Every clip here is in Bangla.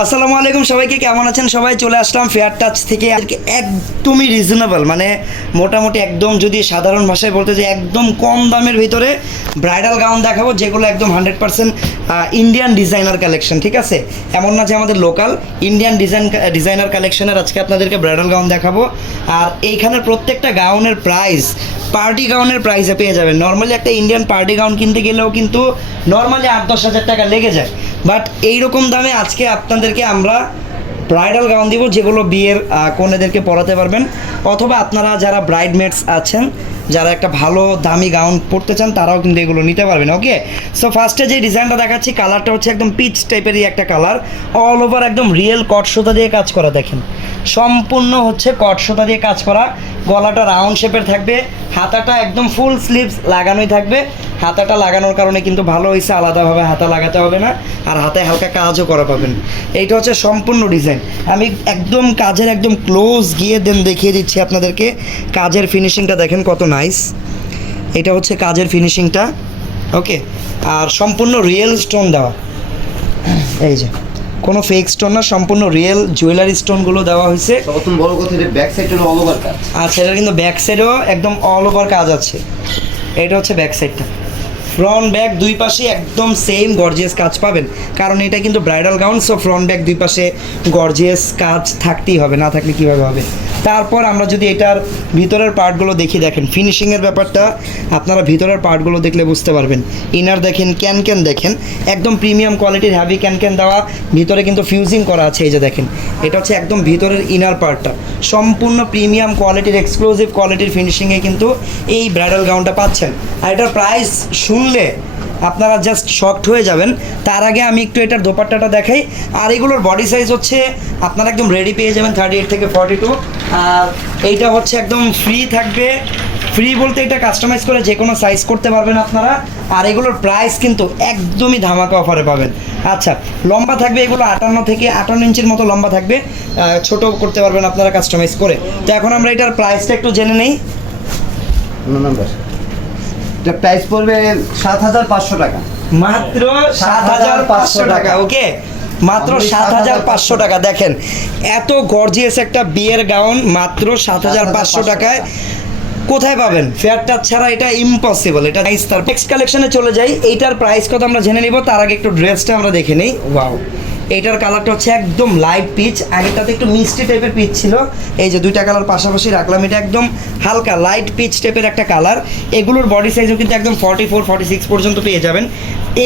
আসসালামু আলাইকুম, সবাইকে কেমন আছেন? সবাই চলে আসলাম ফেয়ার টাচ থেকে। আজকে একদমই রিজনেবল মানে মোটামুটি একদম যদি সাধারণ ভাষায় বলতে যে একদম কম দামের ভিতরে ব্রাইডাল গাউন দেখাবো, যেগুলো একদম hundred percent Indian designer collection ঠিক আছে? এমন না যে আমাদের লোকাল ইন্ডিয়ান ডিজাইন ডিজাইনার কালেকশনের আজকে আপনাদেরকে ব্রাইডাল গাউন দেখাবো। আর এইখানের প্রত্যেকটা গাউনের প্রাইস পার্টি গাউনের প্রাইসে পেয়ে যাবেন। নর্মালি একটা ইন্ডিয়ান পার্টি গাউন কিনতে গেলেও কিন্তু নর্মালি আট দশ হাজার টাকা লেগে যায়। বাট এইরকম দামে আজকে আপনাদেরকে আমরা ব্রাইডাল গাউন দিব, যেগুলো বিয়ের কনেদেরকে পড়াতে পারবেন। অথবা আপনারা যারা ব্রাইডমেটস আছেন যারা একটা ভালো, দামি গাউন পরতে চান, তারাও কিন্তু এগুলো নিতে পারবেন ওকে সো ফার্স্টে যে ডিজাইনটা দেখাচ্ছি কালারটা হচ্ছে একদম পিচ টাইপেরই একটা কালার অল ওভার একদম রিয়েল কট সুতা দিয়ে কাজ করা, দেখেন। সম্পূর্ণ হচ্ছে কট সুতা দিয়ে কাজ করা, গলাটা রাউন্ড শেপের থাকবে, হাতাটা একদম ফুল স্লিভস লাগানোই থাকবে, হাতাটা লাগানোর কারণে কিন্তু ভালো হয়েছে আলাদাভাবে হাতা লাগাতে হবে না, আর হাতে হালকা কাজও করা পাবেন। এইটা হচ্ছে সম্পূর্ণ ডিজাইন। আমি একদম কাজের একদম ক্লোজ গিয়ে দেন দেখিয়ে দিচ্ছি আপনাদেরকে, কাজের ফিনিশিংটা দেখেন কত নাইস এটা হচ্ছে কাজের ফিনিশিংটা ওকে আর সম্পূর্ণ রিয়েল স্টোন দেওয়া। এই যে কোনো ফেক স্টোন না সম্পূর্ণ রিয়েল জুয়েলারি স্টোনগুলো দেওয়া হয়েছে। প্রথম বড় কথা এটা ব্যাক সাইড অল ওভার কাজ। আচ্ছা এটা কিন্তু ব্যাক সাইডেও একদম অল ওভার কাজ আছে। এটা হচ্ছে ব্যাক সাইডটা ফ্রন্ট ব্যাক দুই পাশে একদম সেম গর্জিয়াস কাজ পাবেন। কারণ এটা কিন্তু bridal gown so front back দুই পাশে গর্জিয়াস কাজ থাকতেই হবে, না থাকলে কীভাবে হবে? তারপর আমরা যদি এটার ভিতরের পার্টগুলো দেখি, দেখেন ফিনিশিংয়ের ব্যাপারটা আপনারা ভিতরের পার্টগুলো দেখলে বুঝতে পারবেন। ইনার দেখেন ক্যান ক্যান দেখেন, একদম প্রিমিয়াম কোয়ালিটির হ্যাভি ক্যান ক্যান দেওয়া, ভিতরে কিন্তু ফিউজিং করা আছে, এই যে দেখেন। এটা হচ্ছে একদম ভিতরের ইনার পার্টটা সম্পূর্ণ প্রিমিয়াম কোয়ালিটির এক্সক্লুসিভ কোয়ালিটির ফিনিশিংয়ে কিন্তু এই ব্রাইডাল গাউনটা পাচ্ছেন। আর এটার প্রাইস শুনলে আপনারা জাস্ট শকড হয়ে যাবেন। তার আগে আমি একটু এটার দোপাট্টাটা দেখাই। আর এগুলোর বডি সাইজ হচ্ছে, আপনারা একদম রেডি পেয়ে যাবেন থার্টি এইট থেকে ফর্টি টু আর এইটা হচ্ছে একদম ফ্রি থাকবে। ফ্রি বলতে এটা কাস্টমাইজ করে যে কোনো সাইজ করতে পারবেন আপনারা। আর এগুলোর প্রাইস কিন্তু একদমই ধামাকা অফারে পাবেন। আচ্ছা লম্বা থাকবে এগুলো আটান্ন থেকে আটান্ন ইঞ্চির মতো লম্বা থাকবে। ছোট করতে পারবেন আপনারা কাস্টমাইজ করে। তো এখন আমরা এটার প্রাইসটা একটু জেনে নেই। নাম্বার এটা প্রাইস পড়বে সাত হাজার পাঁচশো টাকা। মাত্র সাত হাজার পাঁচশো টাকা ওকে মাত্র সাত হাজার পাঁচশো টাকা দেখেন এত গর্জিয়াস একটা বিয়ের গাউন মাত্র সাত হাজার পাঁচশো টাকায় কোথায় পাবেন? ফেয়ার টাচ ছাড়া এটা ইম্পসিবল এটা নাইস তার। নেক্সট কালেকশনে চলে যাই এইটার প্রাইস কত আমরা জেনে নিব তার আগে একটু ড্রেসটা আমরা দেখে নিই। ওয়াও এইটার কালারটা হচ্ছে একদম লাইট পিচ আগেটাতে একটু মিষ্টি টাইপের পিচ ছিল। এই যে দুইটা কালার পাশাপাশি রাখলাম, এটা একদম হালকা লাইট পিচ টাইপের একটা কালার এগুলোর বডি সাইজও কিন্তু একদম ফর্টি ফোর সিক্স পর্যন্ত পেয়ে যাবেন।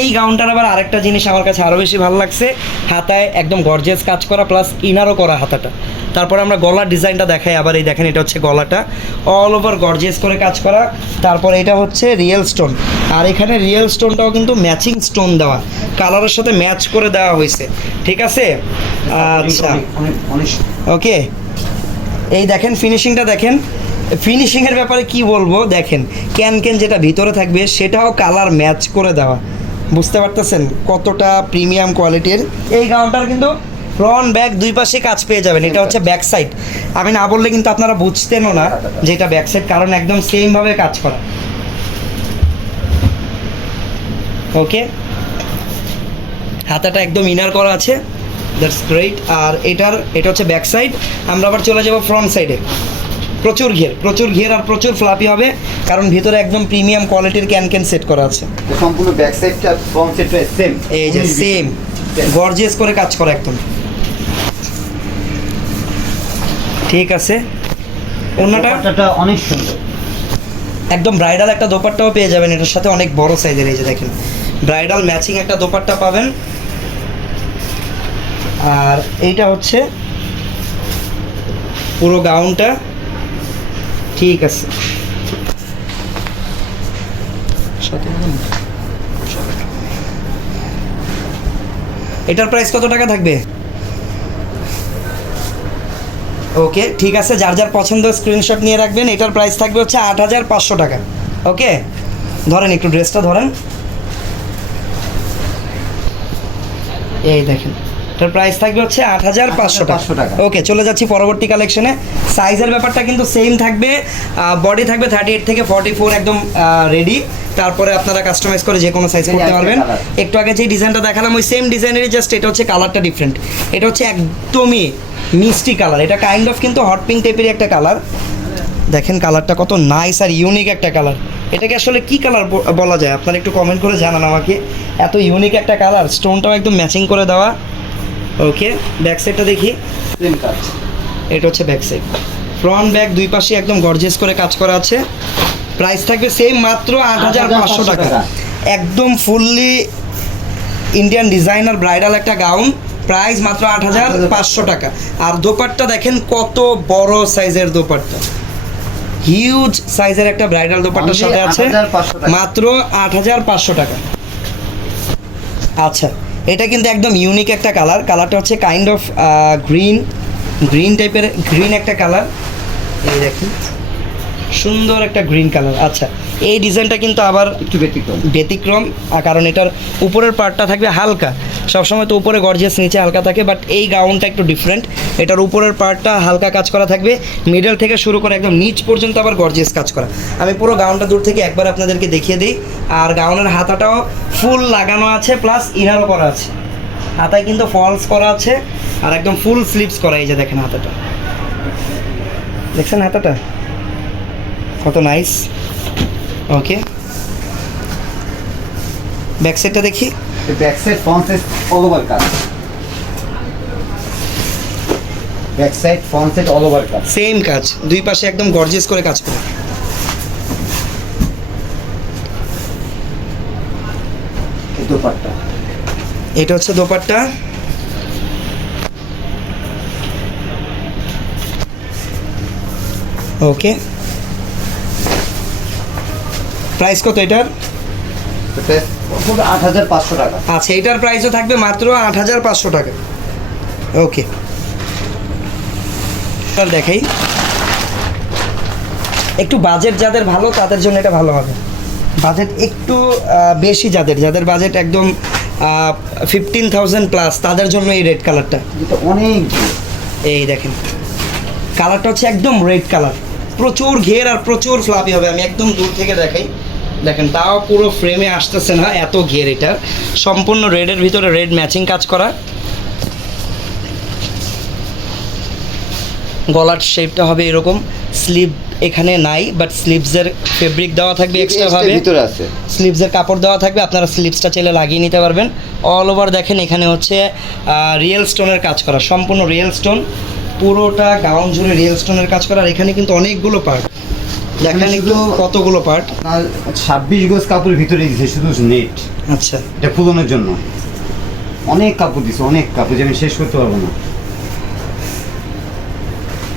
এই গাউনটার আবার আরেকটা জিনিস আমার কাছে আরও বেশি ভালো লাগছে। হাতায় একদম গর্জেস কাজ করা প্লাস ইনারও করা হাতাটা। তারপরে আমরা গলার ডিজাইনটা দেখাই, আবার এই দেখেন এটা হচ্ছে গলাটা। অল ওভার গর্জিয়াস করে কাজ করা। তারপর এটা হচ্ছে রিয়েল স্টোন আর এখানে রিয়েল স্টোনটাও কিন্তু ম্যাচিং স্টোন দেওয়া। কালারের সাথে ম্যাচ করে দেওয়া হয়েছে। ঠিক আছে? আচ্ছা। ওকে। এই দেখেন ফিনিশিংটা দেখেন। ফিনিশিংয়ের ব্যাপারে কি বলব? দেখেন ক্যান ক্যান যেটা ভিতরে থাকবে, সেটাও কালার ম্যাচ করে দেওয়া। বুঝতে পারতেছেন কতটা প্রিমিয়াম কোয়ালিটির এই গাউনটার কিন্তু ফ্রন্ট ব্যাক দুই পাশে কাজ পেয়ে যাবেন। এটা হচ্ছে ব্যাক সাইড আমি না বললে কিন্তু আপনারা বুঝতেনও না যে এটা ব্যাক সাইড কারণ একদম সেমভাবে কাজ করা। ওকে হাতাটা একদম ইনার করা আছে। দ্যাটস গ্রেট আর এটার এটা হচ্ছে ব্যাক সাইড আমরা আবার চলে যাব ফ্রন্ট সাইডে প্রচুর ঘের প্রচুর ঘের আর প্রচুর ফ্লাপি হবে কারণ ভিতরে একদম প্রিমিয়াম কোয়ালিটির ক্যান ক্যান সেট করা আছে। সম্পূর্ণ ব্যাক সাইডটা ফ্রন্ট সাইডটা সেম এই যে সেম গর্জিয়াস করে কাজ করা একদম। ঠিক আছে। অন্যটা অনেক সুন্দর। একদম ব্রাইডাল একটা দোপাট্টাও পেয়ে যাবেন এটার সাথে অনেক বড় সাইজের এই যে দেখেন। ব্রাইডাল ম্যাচিং একটা দোপাট্টা পাবেন। আর এইটা হচ্ছে পুরো গাউনটা ঠিক আছে। এটার প্রাইস কত টাকা থাকবে? ওকে ঠিক আছে যার যার পছন্দ স্ক্রিনশট নিয়ে রাখবেন এটার প্রাইস থাকবে হচ্ছে আট হাজার পাঁচশো টাকা। ওকে? ধরেন একটু ড্রেসটা ধরেন। এই দেখেন এটার প্রাইস থাকবে হচ্ছে আট হাজার পাঁচশো পাঁচশো টাকা। ওকে চলে যাচ্ছি পরবর্তী কালেকশনে সাইজের ব্যাপারটা কিন্তু সেম থাকবে বডি থাকবে থার্টি এইট থেকে ফর্টি ফোর একদম রেডি তারপরে আপনারা কাস্টমাইজ করে যে কোনো সাইজ করতে পারবেন। একটু আগে যে ডিজাইনটা দেখালাম ওই সেম ডিজাইনেরই জাস্ট এটা হচ্ছে কালারটা ডিফারেন্ট এটা হচ্ছে একদমই মিষ্টি কালার। এটা কাইন্ড অফ কিন্তু হট পিঙ্ক টাইপের একটা কালার। দেখেন কালারটা কত নাইস আর ইউনিক একটা কালার। এটাকে আসলে কি কালার বলা যায়? আপনারা একটু কমেন্ট করে জানান আমাকে। এত ইউনিক একটা কালার। স্টোনটাও একদম ম্যাচিং করে দেওয়া। ওকে ব্যাক সাইডটা দেখি। এটা হচ্ছে ব্যাক সাইড ফ্রন্ট ব্যাক দুই পাশে একদম গর্জেস করে কাজ করা আছে। প্রাইস থাকবে সেম মাত্র আট হাজার পাঁচশো টাকা। টাকা। একদম ফুললি ইন্ডিয়ান ডিজাইনার ব্রাইডাল একটা গাউন প্রাইস মাত্র আট হাজার পাঁচশো টাকা। আর দোপাট্টা দেখেন কত বড় সাইজের দোপাট্টা। হিউজ সাইজের একটা ব্রাইডাল দোপাট্টার Only সাথে আছে। মাত্র আট হাজার পাঁচশো টাকা। আচ্ছা এটা কিন্তু একদম ইউনিক একটা কালার কালারটা হচ্ছে কাইন্ড অফ গ্রিন গ্রিন টাইপের গ্রিন একটা কালার এই দেখুন সুন্দর একটা গ্রিন কালার আচ্ছা এই ডিজাইনটা কিন্তু আবার একটু ব্যতিক্রম। ব্যতিক্রম কারণ এটার উপরের পার্টটা থাকবে হালকা। সবসময় তো উপরে গর্জিয়াস নিচে হালকা থাকে বাট এই গাউনটা একটু ডিফারেন্ট এটার উপরের পার্টটা হালকা কাজ করা থাকবে। মিডল থেকে শুরু করে একদম নিচ পর্যন্ত আবার গর্জিয়াস কাজ করা। আমি পুরো গাউনটা দূর থেকে একবার আপনাদেরকে দেখিয়ে দিই। আর গাউনের হাতাটাও ফুল লাগানো আছে প্লাস ইনারও করা আছে। হাতায় কিন্তু ফলস করা আছে আর একদম ফুল স্লিপস করা এই যে দেখেন হাতাটা। দেখছেন হাতাটা? কত নাইস ওকে ব্যাক সাইডটা দেখি। Back side front side all over কাজ back side front side all over কাজ সেম কাজ। দুই পাশে একদম গর্জিয়াস করে কাজ করে। দোপাট্টা। এটা হচ্ছে দোপাট্টা। ওকে প্রাইস কত এটার? আট হাজার পাঁচশো টাকা। আচ্ছা এটার প্রাইসও থাকবে মাত্র আট হাজার পাঁচশো টাকা। ওকে। এবার দেখাই। একটু বাজেট যাদের ভালো তাদের জন্য এটা ভালো হবে। বাজেট একটু বেশি যাদের। যাদের বাজেট একদম ফিফটিন থাউজেন্ড প্লাস তাদের জন্য এই রেড কালারটা অনেক এই দেখেন। কালারটা হচ্ছে একদম রেড কালার প্রচুর ঘের আর প্রচুর ফ্লাপি হবে। আমি একদম দূর থেকে দেখাই। দেখেন তাও পুরো ফ্রেমে আসতেছে না এত ঘের এটা। সম্পূর্ণ রেডের ভিতরে রেড ম্যাচিং কাজ করা। গলার শেপটা হবে এরকম। স্লিভ এখানে নাই বাট স্লিভসের ফেব্রিক দেওয়া থাকবে এক্সট্রা এক্সট্রা ভাবে। ভিতরে আছে। স্লিভসের কাপড় দেওয়া থাকবে আপনারা স্লিভসটা চাইলে লাগিয়ে নিতে পারবেন। অল ওভার দেখেন এখানে হচ্ছে রিয়েল স্টোনের কাজ করা। সম্পূর্ণ রিয়েল স্টোন পুরোটা গাউন জুড়ে রিয়েল স্টোনের কাজ করা। আর এখানে কিন্তু অনেকগুলো পার্ট দেখেন একটু কতগুলো পার্ট ছাব্বিশ গজ কাপড় ভিতরে দিছে শুধু নেট আচ্ছা। এটা ফুলানোর জন্য। অনেক কাপড় দিছে অনেক কাপড় যে আমি শেষ করতে পারব না।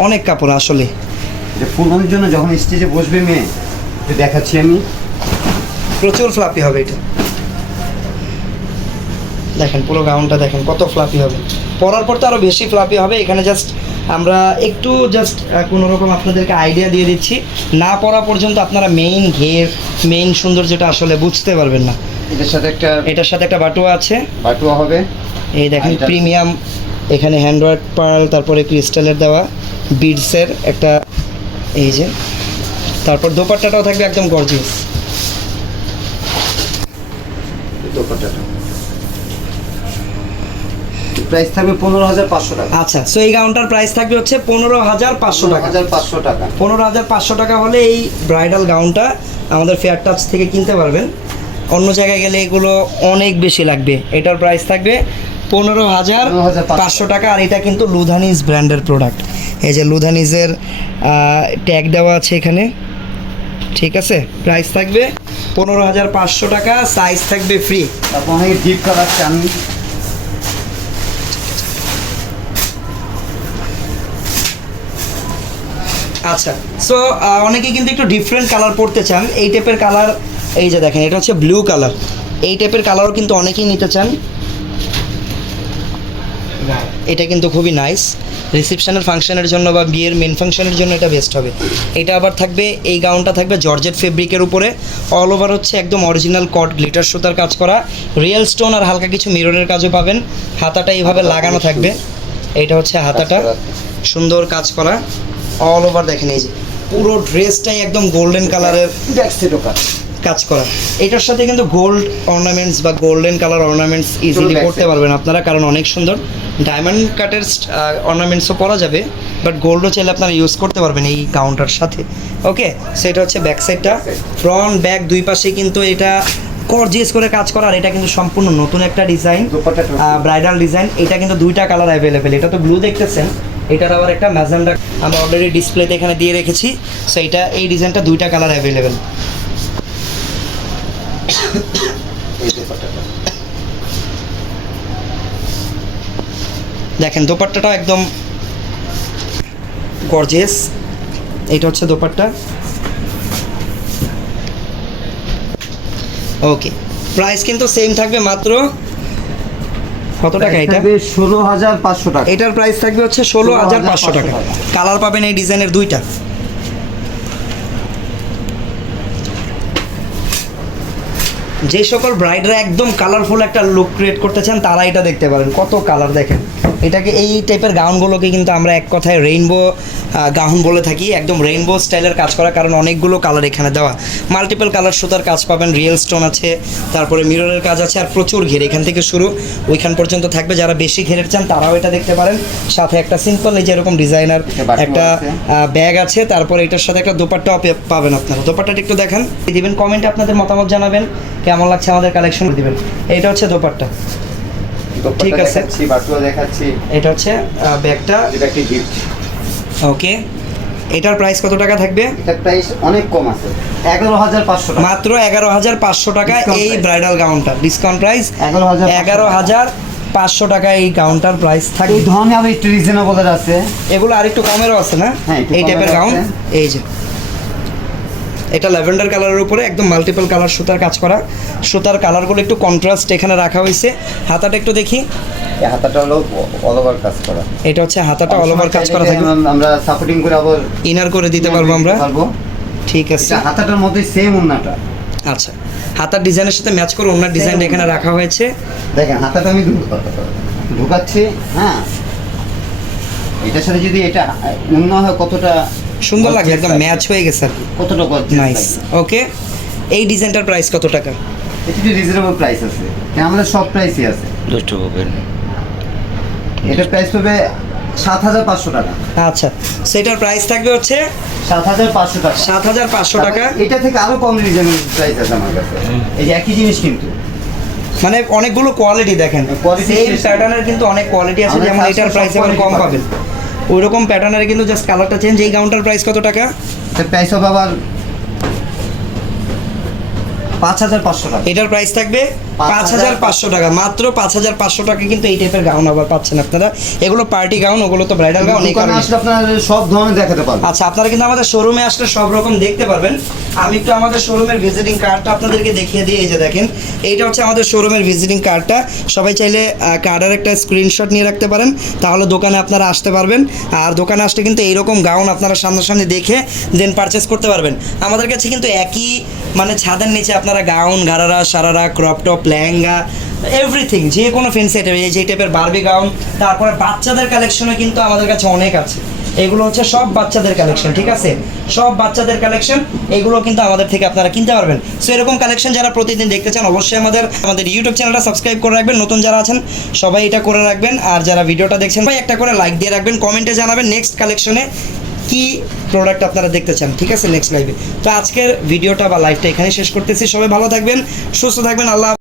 অনেক কাপড় আসলে। এটা ফুলানোর জন্য যখন স্টেজে বসবে মেয়ে দেখাচ্ছি আমি। প্রচুর ফ্লাপি হবে এটা। দেখেন পুরো গাউনটা দেখেন কত ফ্লাপি হবে। পরার পর তো আরও বেশি ফ্লাপি হবে এখানে জাস্ট আমরা একটু জাস্ট কোনো রকম আপনাদেরকে আইডিয়া দিয়ে দিচ্ছি। না পরা পর্যন্ত আপনারা মেইন ঘের মেইন সুন্দর যেটা আসলে বুঝতে পারবেন না। এটার সাথে একটা এটার সাথে একটা বাটুয়া আছে। বাটুয়া হবে। এই দেখেন প্রিমিয়াম এখানে হ্যান্ডওয়ার্ক পার্ল তারপরে ক্রিস্টালের দেওয়া বিডসের একটা এই যে। তারপর দোপাট্টাটাও থাকবে একদম গর্জিয়াস দোপাট্টাটা। প্রাইস থাকবে পনেরো হাজার পাঁচশো টাকা। আচ্ছা সো এই গাউনটার প্রাইস থাকবে হচ্ছে পনেরো হাজার পাঁচশো টাকা। হাজার পাঁচশো টাকা। পনেরো হাজার পাঁচশো টাকা হলে এই ব্রাইডাল গাউনটা আমাদের ফেয়ার টাচ থেকে কিনতে পারবেন। অন্য জায়গায় গেলে এগুলো অনেক বেশি লাগবে। এটার প্রাইস থাকবে পনেরো হাজার 15,500 পাঁচশো টাকা। আর এটা কিন্তু লুধানিজ ব্র্যান্ডের প্রোডাক্ট এই যে লুধানিজের ট্যাগ দেওয়া আছে এখানে। ঠিক আছে? প্রাইস থাকবে পনেরো হাজার পাঁচশো টাকা। সাইজ থাকবে ফ্রি তারপর ডিপ কালার চান আচ্ছা সো অনেকে কিন্তু একটু ডিফারেন্ট কালার পড়তে চান। এই টাইপের কালার এই যে দেখেন, এটা হচ্ছে ব্লু কালার এই টাইপের কালারও কিন্তু অনেকেই নিতে চান। এটা কিন্তু খুবই নাইস রিসেপশনের ফাংশনের জন্য বা বিয়ের মেন ফাংশনের জন্য এটা বেস্ট হবে। এটা আবার থাকবে, এই গাউনটা থাকবে জর্জেট ফেব্রিকের উপরে। অল ওভার হচ্ছে একদম অরিজিনাল কট গ্লিটার সুতার কাজ করা। রিয়েল স্টোন আর হালকা কিছু মিররের কাজও পাবেন। হাতাটা এইভাবে লাগানো থাকবে। এটা হচ্ছে হাতাটা। সুন্দর কাজ করা। অল ওভার দেখেন এই যে পুরো ড্রেসটাই একদম গোল্ডেন কালারের ব্যাক কাজ কাজ করা। এটার সাথে কিন্তু গোল্ড অর্নামেন্টস বা গোল্ডেন কালার অর্নামেন্টস ইজিলি করতে পারবেন আপনারা কারণ অনেক সুন্দর। ডায়মন্ড কাটের অর্নামেন্টসও পরা যাবে বাট গোল্ডও চাইলে আপনারা ইউজ করতে পারবেন এই কাউন্টার সাথে। ওকে সেটা হচ্ছে ব্যাক সাইডটা ফ্রন্ট ব্যাক দুই পাশে কিন্তু এটা গর্জিয়াস করে কাজ করা আর এটা কিন্তু সম্পূর্ণ নতুন একটা ডিজাইন ব্রাইডাল ডিজাইন এটা কিন্তু দুইটা কালার অ্যাভেলেবেল এটা তো ব্লু দেখতেছেন। এটার আবার একটা ম্যাজেন্ডা আমরা অলরেডি ডিসপ্লেতে এখানে দিয়ে রেখেছি। সো এটা এই ডিজাইনটা দুইটা কালার অ্যাভেলেবেল দেখেন দোপাট্টাটা একদম গর্জেস এটা হচ্ছে দোপাট্টা। ওকে প্রাইস কিন্তু সেম থাকবে মাত্র কত টাকা এটা? ষোলো হাজার পাঁচশো টাকা। এটার প্রাইস থাকবে হচ্ছে ষোলো হাজার পাঁচশো টাকা। কালার পাবেন এই ডিজাইনের দুইটা। যে সকল ব্রাইডরা একদম কালারফুল একটা লুক ক্রিয়েট করতে চান তারা এটা দেখতে পারেন। কত কালার দেখেন। এটাকে এই টাইপের গাউনগুলোকে কিন্তু আমরা এক কথায় রেইনবো গাউন বলে থাকি। একদম রেইনবো স্টাইলের কাজ করা কারণ অনেকগুলো কালার এখানে দেওয়া। মাল্টিপল কালার সুতার কাজ পাবেন রিয়েল স্টোন আছে তারপরে মিররের কাজ আছে আর প্রচুর ঘের। এখান থেকে শুরু ওইখান পর্যন্ত থাকবে। যারা বেশি ঘেরের চান তারাও এটা দেখতে পারেন। সাথে একটা সিম্পল এই যেরকম ডিজাইনার একটা। ব্যাগ আছে। তারপরে এটার সাথে একটা দোপাট্টাও পে- পাবেন আপনারা। দোপাট্টাটা একটু দেখান। দিবেন কমেন্টে আপনাদের মতামত জানাবেন। কেমন লাগছে আমাদের কালেকশন দিবেন। এটা হচ্ছে দোপাট্টা দোপাট্টা। ঠিক আছে। দেখাচ্ছি বাটুয়া দেখাচ্ছি। এটা হচ্ছে ব্যাগটা। এটা একটি গিফট ওকে এটার প্রাইস কত টাকা থাকবে? এটার প্রাইস অনেক কম আছে। এগারো হাজার পাঁচশো মাত্র এগারো হাজার পাঁচশো টাকা এই ব্রাইডাল গাউনটা ডিসকাউন্ট প্রাইস এগারো হাজার এগারো হাজার পাঁচশো টাকা এই কাউন্টার প্রাইস এই থাকবে ধরনের আবার একটু রিজনেবলের আছে। এগুলো আরেকটু কমেরও আছে না? হ্যাঁ, এই টাইপের গাউন এই যে। এটা ল্যাভেন্ডার কালারের উপরে একদম মাল্টিপল কালার সুতার কাজ করা। সুতার কালারগুলো একটু কন্ট্রাস্ট এখানে রাখা হয়েছে। হাতাটা একটু দেখি। হাতাটা হলো অল ওভার কাজ করা। এটা হচ্ছে হাতাটা অল ওভার কাজ করা থাকবে। আমরা- সাপোর্টিং করে আবার ইনার করে দিতে পারব আমরা। ঠিক আছে। হাতাটার মধ্যে সেম উন্নাটা আচ্ছা। হাতার ডিজাইনের সাথে ম্যাচ করে ওনার ডিজাইনটা এখানে রাখা হয়েছে। দেখেন হাতাটা আমি ঢুকাচ্ছি হ্যাঁ। এটার সাথে যদি এটা উন্না হয় কতটা সুন্দর লাগে একদম ম্যাচ হয়ে গেছে আর কি। কতটা নাইস ওকে এই ডিজাইনটার প্রাইস কত টাকা? একটু রিজনেবল প্রাইস আছে। হ্যাঁ আমাদের সব প্রাইসই আছে। দুষ্টু হবেন এটার প্রাইস হবে সাত হাজার পাঁচশো টাকা। আচ্ছা সেটার প্রাইস থাকবে হচ্ছে সাত হাজার পাঁচশো টাকা। সাত হাজার পাঁচশো টাকা। এটা থেকে আরও কম রিজনেবল প্রাইস আছে আমার কাছে। এই যে একই জিনিস কিন্তু। মানে অনেকগুলো কোয়ালিটি দেখেন। সেম। প্যাটার্নের কিন্তু অনেক কোয়ালিটি আছে যেমন এটার প্রাইস quality কম পাবেন। ওই রকম প্যাটার্নের কিন্তু জাস্ট কালারটা চেঞ্জ এই গাউনটার প্রাইস কত টাকা? প্রাইস হবে আবার পাঁচ হাজার পাঁচশো টাকা। এটার প্রাইস থাকবে পাঁচ হাজার পাঁচশো টাকা। মাত্র পাঁচ হাজার পাঁচশো টাকা কিন্তু এই টাইপের গাউন আবার পাচ্ছেন আপনারা। এগুলো পার্টি গাউন ওগুলো তো ব্রাইডাল গাউন এই কারণে। আসলে আপনারা সব ধরনের দেখাতে পারবেন। আচ্ছা আপনারা কিন্তু আমাদের শোরুমে আসলে সব রকম দেখতে পারবেন। আমি একটু আমাদের শোরুমের ভিজিটিং কার্ডটা আপনাদেরকে দেখিয়ে দিই এই যে দেখেন। এইটা হচ্ছে আমাদের শোরুমের ভিজিটিং কার্ডটা সবাই চাইলে কার্ডের একটা স্ক্রিনশট নিয়ে রাখতে পারেন। তাহলে দোকানে আপনারা আসতে পারবেন। আর দোকানে আসলে কিন্তু এইরকম গাউন আপনারা সামনাসামনি দেখে দেন পারচেস করতে পারবেন। আমাদের কাছে কিন্তু একই মানে ছাদের নিচে আপনারা gown ঘাড়ারা sharara crop top lehenga everything যে কোনো ফেন্সি আইটেম এই যে টাইপের বার্বি গাউন তারপরে বাচ্চাদের কালেকশনও কিন্তু আমাদের কাছে অনেক আছে। এগুলো হচ্ছে সব বাচ্চাদের কালেকশন ঠিক আছে? সব বাচ্চাদের কালেকশন এগুলো কিন্তু আমাদের থেকে আপনারা কিনতে পারবেন। সো এরকম কালেকশন যারা প্রতিদিন দেখতে চান, অবশ্যই আমাদের আমাদের ইউটিউব চ্যানেলটা সাবস্ক্রাইব করে রাখবেন। নতুন যারা আছেন, সবাই এটা করে রাখবেন। আর যারা ভিডিওটা দেখছেন ভাই একটা করে লাইক দিয়ে রাখবেন। কমেন্টে জানাবেন নেক্সট কালেকশনে কি প্রোডাক্ট আপনারা দেখতে চান, ঠিক আছে? নেক্সট লাইভে তো আজকের ভিডিওটা বা লাইভটা এখানে শেষ করতেছি। সবাই ভালো থাকবেন, সুস্থ থাকবেন, আল্লাহ